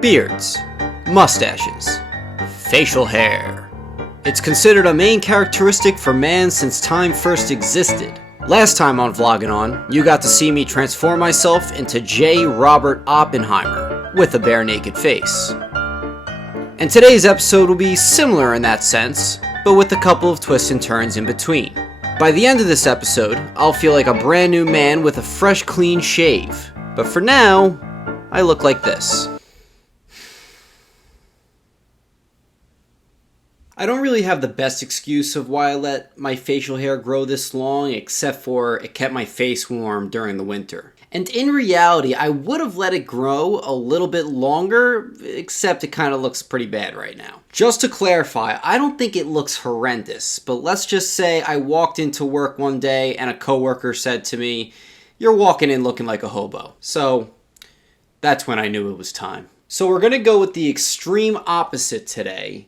Beards, mustaches, facial hair. It's considered a main characteristic for man since time first existed. Last time on Vloggin On, you got to see me transform myself into J. Robert Oppenheimer with a bare naked face. And today's episode will be similar in that sense, but with a couple of twists and turns in between. By the end of this episode, I'll feel like a brand new man with a fresh, clean shave. But for now, I look like this. I don't really have the best excuse of why I let my facial hair grow this long, except for it kept my face warm during the winter. And in reality, I would have let it grow a little bit longer, except it kind of looks pretty bad right now. Just to clarify, I don't think it looks horrendous, but let's just say I walked into work one day and a coworker said to me, "You're walking in looking like a hobo." So that's when I knew it was time. So we're gonna go with the extreme opposite today.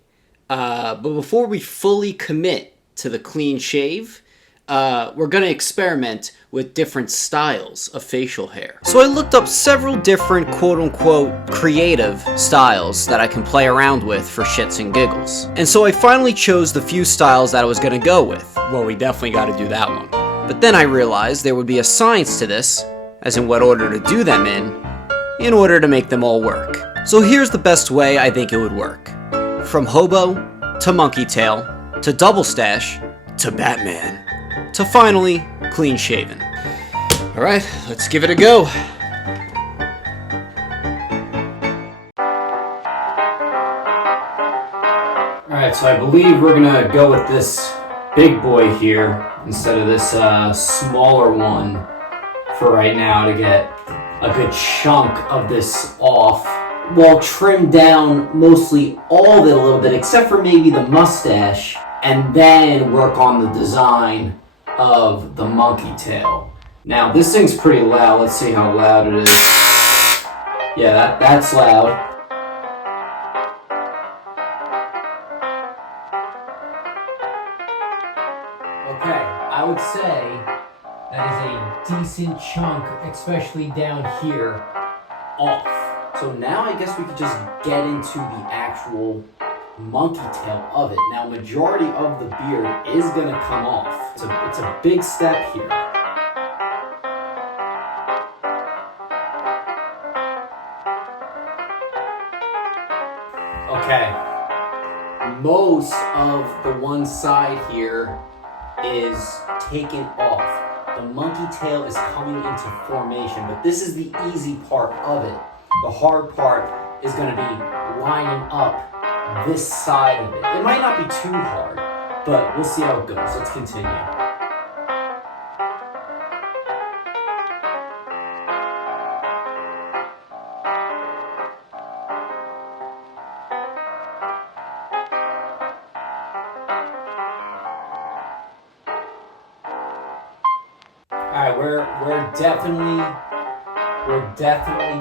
But before we fully commit to the clean shave, we're going to experiment with different styles of facial hair. So I looked up several different quote-unquote creative styles that I can play around with for shits and giggles. And so I finally chose the few styles that I was going to go with. Well, we definitely got to do that one. But then I realized there would be a science to this, as in what order to do them in order to make them all work. So here's the best way I think it would work. From hobo, to monkey tail, to double stash, to Batman, to finally clean shaven. Alright, let's give it a go. Alright, so I believe we're gonna go with this big boy here instead of this smaller one for right now to get a good chunk of this off. Well, trim down mostly all of it a little bit, except for maybe the mustache, and then work on the design of the monkey tail. Now, this thing's pretty loud. Let's see how loud it is. Yeah, that's loud. Okay, I would say that is a decent chunk, especially down here, off. So now I guess we could just get into the actual monkey tail of it. Now, majority of the beard is gonna come off. It's a big step here. Okay. Most of the one side here is taken off. The monkey tail is coming into formation, but this is the easy part of it. The hard part is going to be lining up this side of it. It might not be too hard, but we'll see how it goes. Let's continue. All right, we're definitely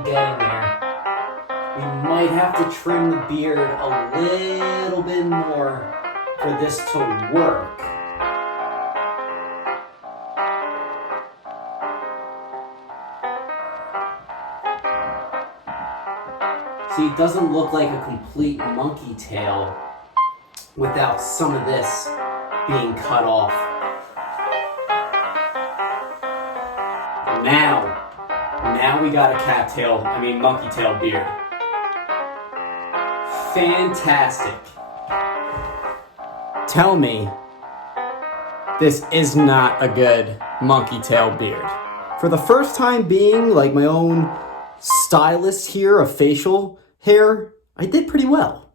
getting there. We might have to trim the beard a little bit more for this to work. See, it doesn't look like a complete monkey tail without some of this being cut off. Now we got a monkey tail beard. Fantastic. Tell me this is not a good monkey tail beard. For the first time being like my own stylist here of facial hair, I did pretty well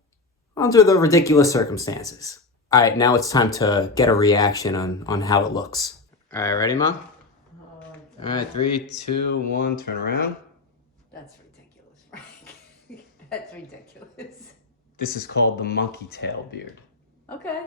under the ridiculous circumstances. All right, now it's time to get a reaction on how it looks. All right, ready, Mom? All right, 3, 2, 1, turn around. That's ridiculous, Frank. That's ridiculous. This is called the monkey tail beard. Okay.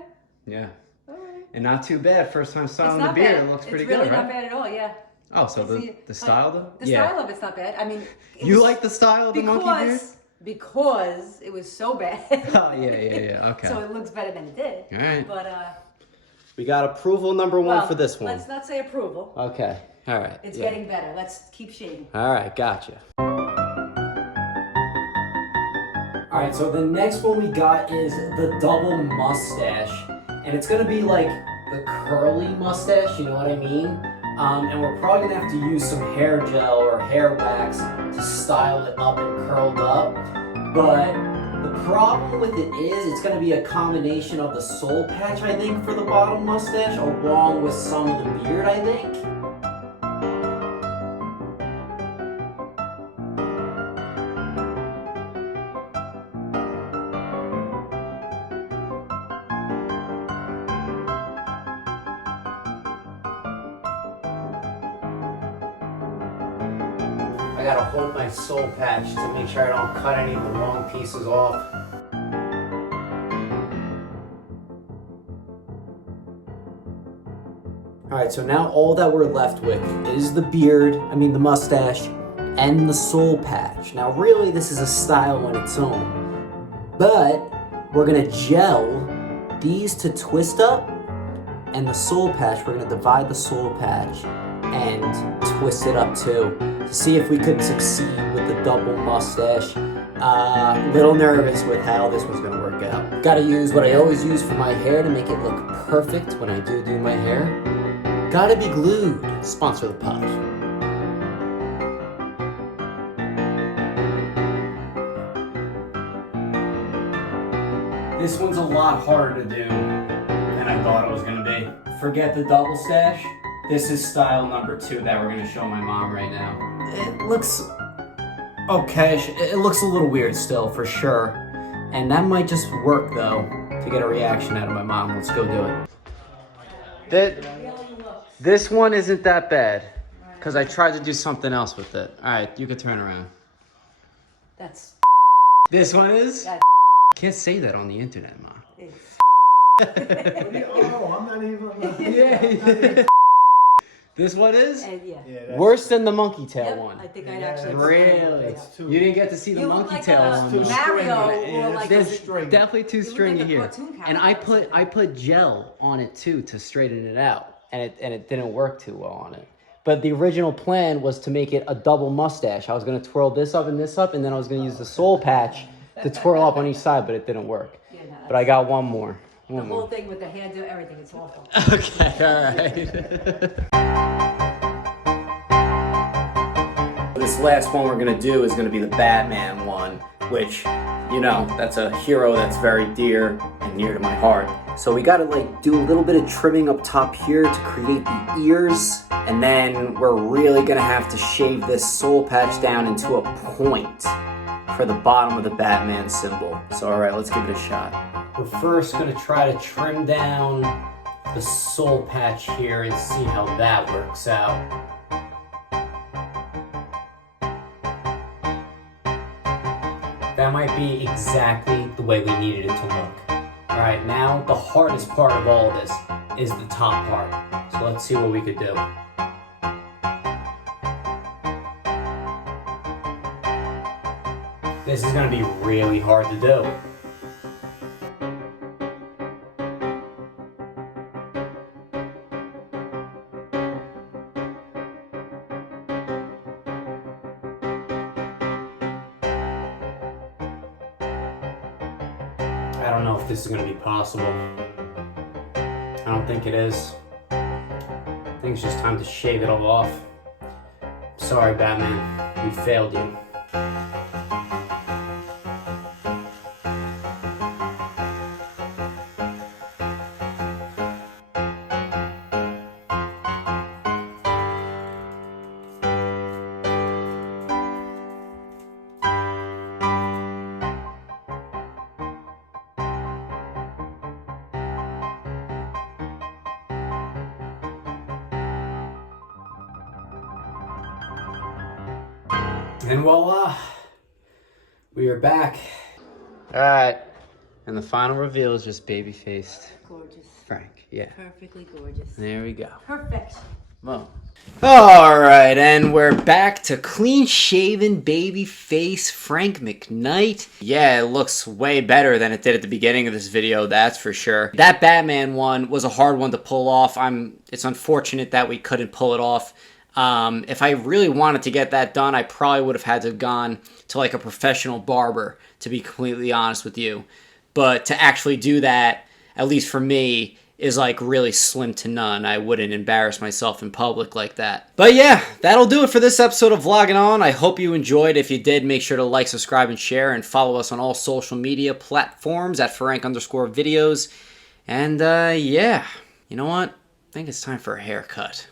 Yeah. All right. And not too bad. First time styling the beard, it looks pretty good, right? It's really not bad at all, yeah. Oh, so the style though? The style of it's not bad. I mean, you like the style of the monkey beard? Because it was so bad. Oh, yeah, okay. So it looks better than it did. All right. But, we got approval number one for this one. Let's not say approval. Okay. All right. It's getting better. Let's keep shading. All right. Gotcha. Alright, so the next one we got is the double mustache. And it's gonna be like the curly mustache, you know what I mean? And we're probably gonna have to use some hair gel or hair wax to style it up and curled up. But the problem with it is it's gonna be a combination of the soul patch, I think, for the bottom mustache, along with some of the beard, I think. I gotta hold my soul patch to make sure I don't cut any of the wrong pieces off. Alright, so now all that we're left with is the beard, the mustache, and the soul patch. Now really this is a style on its own, but we're gonna gel these to twist up, and the soul patch, we're gonna divide the soul patch and twist it up too, to see if we could succeed with the double mustache. Little nervous with how this was gonna work out. Gotta use what I always use for my hair to make it look perfect when I do my hair. Gotta be glued. Sponsor the pod. This one's a lot harder to do than I thought it was gonna be. Forget the double stash. This is style number 2 that we're gonna show my mom right now. It looks okay. It looks a little weird still, for sure. And that might just work though, to get a reaction out of my mom. Let's go do it. This one isn't that bad, because I tried to do something else with it. All right, you can turn around. That's. This one is? That's Can't say that on the internet, Mom. Oh, I'm not even. Yeah. This one is? Yeah. Worse than the monkey tail Yep, one. I think I'd actually. Really? You didn't get to see the You look monkey like tail a one. too Mario stringy. or like There's stringy. definitely too You look stringy like a here. cartoon character. And I put gel on it too to straighten it out. And it didn't work too well on it. But the original plan was to make it a double mustache. I was gonna twirl this up, and then I was gonna use the soul patch to twirl up on each side, but it didn't work. Yeah, no, But I got one more. the whole thing with the hairdo, everything, it's awful. Okay, alright. This last one we're gonna do is gonna be the Batman one, which, that's a hero that's very dear and near to my heart. So we gotta do a little bit of trimming up top here to create the ears, and then we're really gonna have to shave this soul patch down into a point for the bottom of the Batman symbol. So alright, let's give it a shot. We're first gonna try to trim down the soul patch here and see how that works out. That might be exactly the way we needed it to look. Alright, now the hardest part of all this is the top part. So let's see what we could do. This is going to be really hard to do. I don't know if this is going to be possible. I don't think it is. I think it's just time to shave it all off. Sorry, Batman. We failed you. And voila, we are back. All right, and the final reveal is just baby-faced Gorgeous. Frank. Yeah, Perfectly gorgeous. there we go. Perfection. Well. All right, and we're back to clean-shaven baby-face Frank McKnight. Yeah, it looks way better than it did at the beginning of this video, that's for sure. That Batman one was a hard one to pull off. It's unfortunate that we couldn't pull it off. If I really wanted to get that done, I probably would have had to have gone to like a professional barber, to be completely honest with you. But to actually do that, at least for me, is like really slim to none. I wouldn't embarrass myself in public like that. But yeah, that'll do it for this episode of Vlogging On. I hope you enjoyed. If you did, make sure to like, subscribe, and share, and follow us on all social media platforms at Ferenc_videos. And yeah, you know what? I think it's time for a haircut.